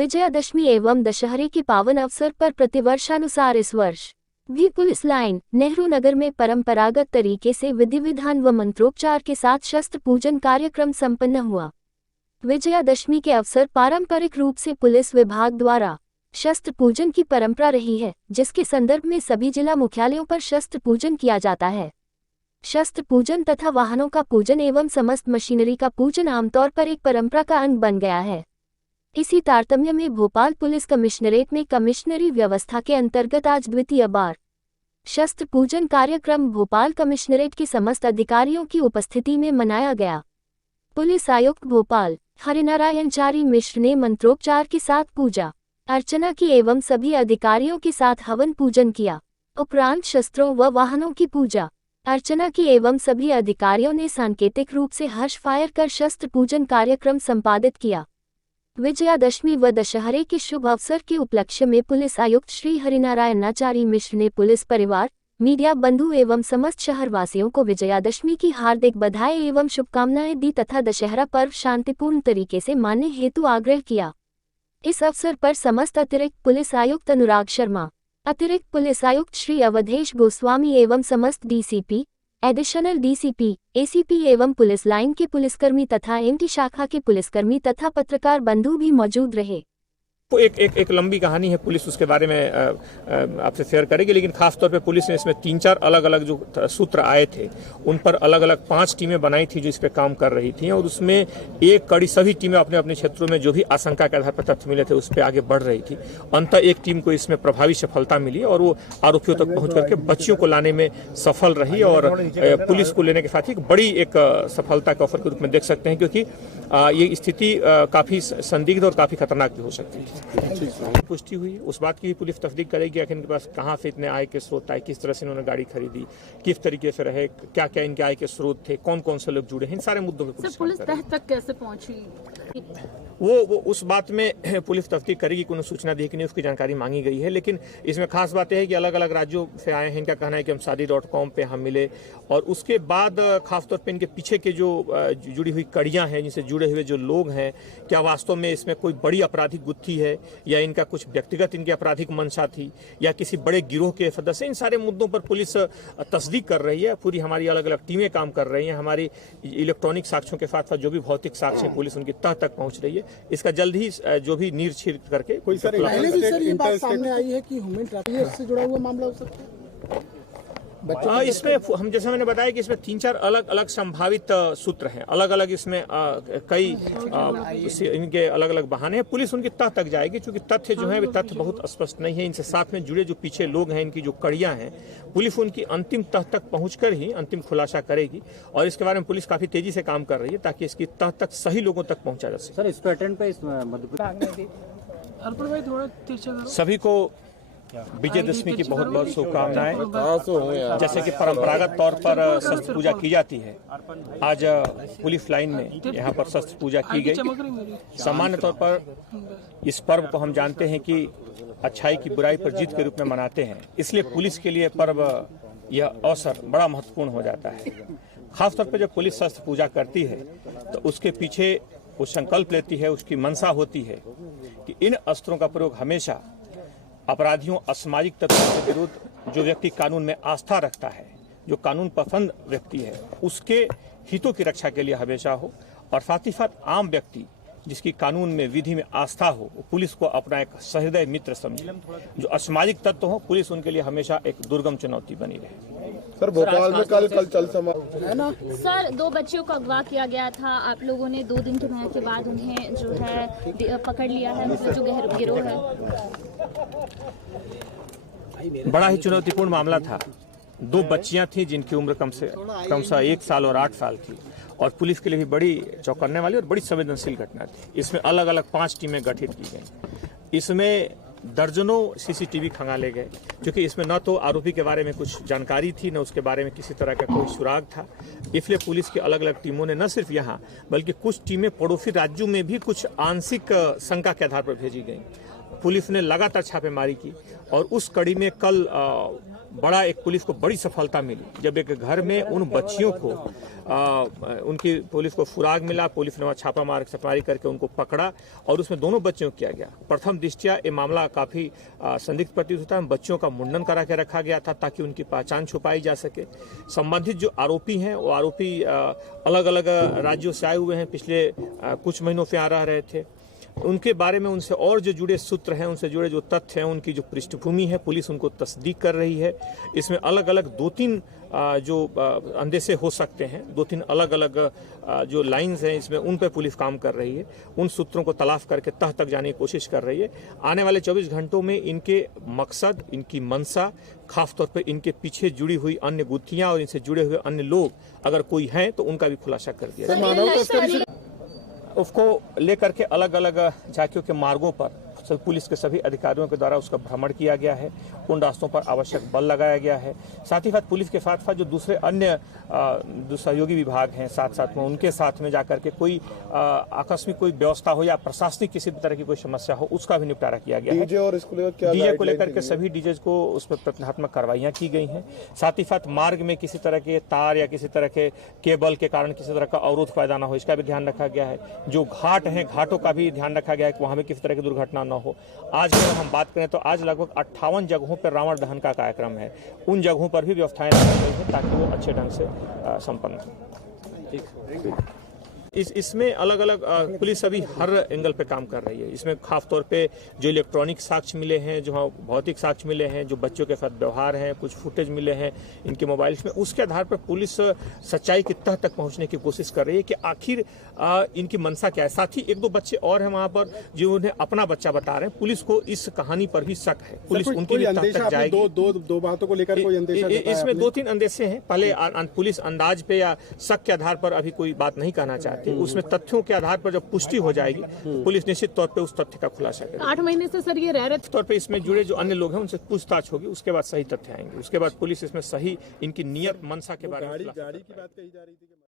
विजयादशमी एवं दशहरे के पावन अवसर पर प्रतिवर्षानुसार इस वर्ष भी पुलिस लाइन नेहरू नगर में परंपरागत तरीके से विधि विधान व मंत्रोपचार के साथ शस्त्र पूजन कार्यक्रम संपन्न हुआ। विजयादशमी के अवसर पारंपरिक रूप से पुलिस विभाग द्वारा शस्त्र पूजन की परंपरा रही है, जिसके संदर्भ में सभी जिला मुख्यालयों पर शस्त्र पूजन किया जाता है। शस्त्र पूजन तथा वाहनों का पूजन एवं समस्त मशीनरी का पूजन आमतौर पर एक परंपरा का अंग बन गया है। इसी तारतम्य में भोपाल पुलिस कमिश्नरेट में कमिश्नरी व्यवस्था के अंतर्गत आज द्वितीय बार शस्त्र पूजन कार्यक्रम भोपाल कमिश्नरेट के समस्त अधिकारियों की उपस्थिति में मनाया गया। पुलिस आयुक्त भोपाल हरिनारायणचारी मिश्र ने मंत्रोपचार के साथ पूजा अर्चना की एवं सभी अधिकारियों के साथ हवन पूजन किया। उपरांत शस्त्रों व वाहनों की पूजा अर्चना की एवं सभी अधिकारियों ने सांकेतिक रूप से हर्ष फायर कर शस्त्र पूजन कार्यक्रम संपादित किया। विजयादशमी व दशहरे के शुभ अवसर के उपलक्ष्य में पुलिस आयुक्त श्री हरिनारायणाचारी मिश्र ने पुलिस परिवार, मीडिया बंधु एवं समस्त शहरवासियों को विजयादशमी की हार्दिक बधाई एवं शुभकामनाएं दी तथा दशहरा पर्व शांतिपूर्ण तरीके से मानने हेतु आग्रह किया। इस अवसर पर समस्त अतिरिक्त पुलिस आयुक्त अनुराग शर्मा, अतिरिक्त पुलिस आयुक्त श्री अवधेश गोस्वामी एवं समस्त डीसीपी, एडिशनल डीसीपी, एसीपी एवं पुलिस लाइन के पुलिसकर्मी तथा एमटी शाखा के पुलिसकर्मी तथा पत्रकार बंधु भी मौजूद रहे। तो एक लंबी कहानी है, पुलिस उसके बारे में आपसे शेयर करेगी, लेकिन खासतौर पे पुलिस ने इसमें 3-4 अलग अलग जो सूत्र आए थे उन पर अलग अलग 5 टीमें बनाई थी जो इस पे काम कर रही थी, और उसमें एक कड़ी सभी टीमें अपने अपने क्षेत्रों में जो भी आशंका के आधार पर तथ्य मिले थे उस पर आगे बढ़ रही थी। अंततः एक टीम को इसमें प्रभावी सफलता मिली और वो आरोपियों तक पहुंच करके बच्चियों को लाने में सफल रही, और पुलिस को लेने के साथ ही बड़ी एक सफलता के अवसर के रूप में देख सकते हैं, क्योंकि ये स्थिति काफी संदिग्ध और काफी खतरनाक भी हो सकती है। पुष्टि हुई, उस बात की पुलिस तस्दीक करेगी कि इनके पास कहां से इतने आय के स्रोत आए, किस तरह से इन्होंने गाड़ी खरीदी, किस तरीके से रहे, क्या क्या इनके आय के स्रोत थे, कौन कौन से लोग जुड़े हैं, इन सारे मुद्दों पे पुलिस तह तक कैसे पहुंची वो उस बात में पुलिस तस्दीक करेगी। कोई सूचना दी कि नहीं, उसकी जानकारी मांगी गई है। लेकिन इसमें खास बात है कि अलग अलग राज्यों से आए हैं। इनका कहना है कि हम शादी.com पे हम मिले, और उसके बाद खासतौर पे इनके पीछे के जो जुड़ी हुई कड़ियां हैं, जिनसे जुड़े हुए जो लोग हैं, क्या वास्तव में इसमें कोई बड़ी आपराधिक गुत्थी है या इनका कुछ व्यक्तिगत इनकी आपराधिक मंशा थी या किसी बड़े गिरोह के सदस्य, इन सारे मुद्दों पर पुलिस तस्दीक कर रही है। पूरी हमारी अलग अलग टीमें काम कर रही हैं। हमारी इलेक्ट्रॉनिक साक्ष्यों के साथ साथ जो भी भौतिक साक्ष्य पुलिस उनकी तह तक पहुंच रही है। इसका जल्द ही जो भी नीर छीर करके कोई सर ये बात सामने आई है कि ह्यूमन ट्रैफिकिंग से जुड़ा हुआ मामला हो सकता है। इसमें हम जैसे मैंने बताया कि इसमें 3-4 अलग अलग संभावित सूत्र हैं, अलग अलग इसमें कई इनके अलग अलग बहाने हैं। पुलिस उनकी तह तक जाएगी, क्योंकि तथ्य जो है वे तथ्य बहुत स्पष्ट नहीं है। इनसे साथ में जुड़े जो पीछे लोग हैं, इनकी जो कड़ियां हैं, पुलिस उनकी अंतिम तह तक पहुंचकर ही अंतिम खुलासा करेगी, और इसके बारे में पुलिस काफी तेजी से काम कर रही है ताकि इसकी तह तक सही लोगों तक पहुंचा जा सके। सर, इस पैटर्न पे सभी को विजयदशमी की बहुत बहुत शुभकामनाएं। जैसे कि परंपरागत तौर पर शस्त्र पूजा की जाती है, आज पुलिस लाइन में यहाँ पर शस्त्र पूजा की गई। सामान्य तौर पर इस पर्व को हम जानते हैं कि अच्छाई की बुराई पर जीत के रूप में मनाते हैं, इसलिए पुलिस के लिए पर्व यह अवसर बड़ा महत्वपूर्ण हो जाता है। खासतौर पर जब पुलिस शस्त्र पूजा करती है तो उसके पीछे वो संकल्प लेती है, उसकी मंशा होती है कि इन अस्त्रों का प्रयोग हमेशा अपराधियों, असामाजिक तत्वों के विरुद्ध जो व्यक्ति कानून में आस्था रखता है, जो कानून पसंद व्यक्ति है, उसके हितों की रक्षा के लिए हमेशा हो, और साथ ही साथ आम व्यक्ति जिसकी कानून में, विधि में आस्था हो, पुलिस को अपना एक सहृदय मित्र समझे। जो असामाजिक तत्व हो, पुलिस उनके लिए हमेशा एक दुर्गम चुनौती बनी रहे। सर, भोपाल में कल चल है ना सर, 2 बच्चियों को अगवा किया गया था। आप लोगों ने 2 दिन के बाद उन्हें जो है पकड़ लिया है, मतलब जो गिरोह है। बड़ा ही चुनौतीपूर्ण मामला था। 2 बच्चियां थी जिनकी उम्र कम से 1 साल और 8 साल थी, और पुलिस के लिए भी बड़ी चौंकाने वाली और बड़ी संवेदनशील घटना थी। इसमें अलग अलग 5 टीमें गठित की गई। इसमें दर्जनों सीसीटीवी खंगाले गए, क्योंकि इसमें न तो आरोपी के बारे में कुछ जानकारी थी, न उसके बारे में किसी तरह का कोई सुराग था। इसलिए पुलिस की अलग अलग टीमों ने न सिर्फ यहाँ बल्कि कुछ टीमें पड़ोसी राज्यों में भी कुछ आंशिक शंका के आधार पर भेजी गई। पुलिस ने लगातार छापेमारी की, और उस कड़ी में कल बड़ा एक पुलिस को बड़ी सफलता मिली जब एक घर में उन बच्चियों को उनकी पुलिस को सुराग मिला। पुलिस ने वहाँ छापामारी करके उनको पकड़ा और उसमें दोनों बच्चियों को किया गया। प्रथम दृष्टया ये मामला काफी संदिग्ध प्रतीत होता है। बच्चियों का मुंडन करा के रखा गया था ताकि उनकी पहचान छुपाई जा सके। संबंधित जो आरोपी हैं वो आरोपी अलग अलग राज्यों से आए हुए हैं, पिछले कुछ महीनों से आ रहे थे। उनके बारे में उनसे और जो जुड़े सूत्र हैं, उनसे जुड़े जो तथ्य हैं, उनकी जो पृष्ठभूमि है, पुलिस उनको तस्दीक कर रही है। इसमें अलग अलग 2-3 जो अंदेशे हो सकते हैं, 2-3 अलग अलग जो लाइंस हैं इसमें, उन पर पुलिस काम कर रही है। उन सूत्रों को तलाश करके तह तक जाने की कोशिश कर रही है। आने वाले 24 घंटों में इनके मकसद, इनकी मंशा, खासतौर पर इनके पीछे जुड़ी हुई अन्य गुत्थियां और इनसे जुड़े हुए अन्य लोग अगर कोई हैं तो उनका भी खुलासा कर दिया जाए। उसको लेकर के अलग अलग झांकियों के मार्गों पर पुलिस के सभी अधिकारियों के द्वारा उसका भ्रमण किया गया है। उन रास्तों पर आवश्यक बल लगाया गया है। साथ ही साथ पुलिस के साथ साथ जो दूसरे अन्य जो सहयोगी विभाग हैं साथ में, उनके साथ में जाकर के कोई आकस्मिक कोई व्यवस्था हो या प्रशासनिक किसी भी तरह की कोई समस्या हो, उसका भी निपटारा किया गया है। डीजे को लेकर के सभी डीजे को उस पर प्रतिहतात्मक कार्रवाइयां की गई हैं। साथ ही साथ मार्ग में किसी तरह के तार या किसी तरह के केबल के कारण किसी तरह का अवरोध पैदा न हो, इसका भी ध्यान रखा गया है। जो घाट हैं, घाटों का भी ध्यान रखा गया है कि वहां में किसी तरह की दुर्घटना न हो। आज अगर हम बात करें तो आज लगभग 58 जगहों पर रावण दहन का कार्यक्रम है। उन जगहों पर भी व्यवस्थाएं रखी गई हैं ताकि वो अच्छे ढंग से संपन्न हो। इसमें अलग अलग पुलिस अभी हर एंगल पे काम कर रही है। इसमें खास तौर पे जो इलेक्ट्रॉनिक साक्ष्य मिले हैं, जो भौतिक साक्ष्य मिले हैं, जो बच्चों के साथ व्यवहार हैं, कुछ फुटेज मिले हैं इनके मोबाइल्स में, उसके आधार पर पुलिस सच्चाई की तह तक पहुंचने की कोशिश कर रही है कि आखिर इनकी मंशा क्या है। साथ ही 1-2 बच्चे और हैं वहां पर जो उन्हें अपना बच्चा बता रहे हैं। पुलिस को इस कहानी पर भी शक है। पुलिस उनकी भी तह तक जाएगी। दो बातों को लेकर कोई अंदेशा इसमें 2-3 अंदेशे हैं। पहले पुलिस अंदाज पे या शक के आधार पर अभी कोई बात नहीं कहना चाहती। उसमें तथ्यों के आधार पर जब पुष्टि हो जाएगी तो पुलिस निश्चित तौर पे उस तथ्य का खुलासा करेगी। 8 महीने से सर ये रह रहे तौर पे इसमें जुड़े जो अन्य लोग हैं उनसे पूछताछ होगी, उसके बाद सही तथ्य आएंगे। उसके बाद पुलिस इसमें सही इनकी नियत मंशा के बारे में गाड़ी की बात कही जा रही थी।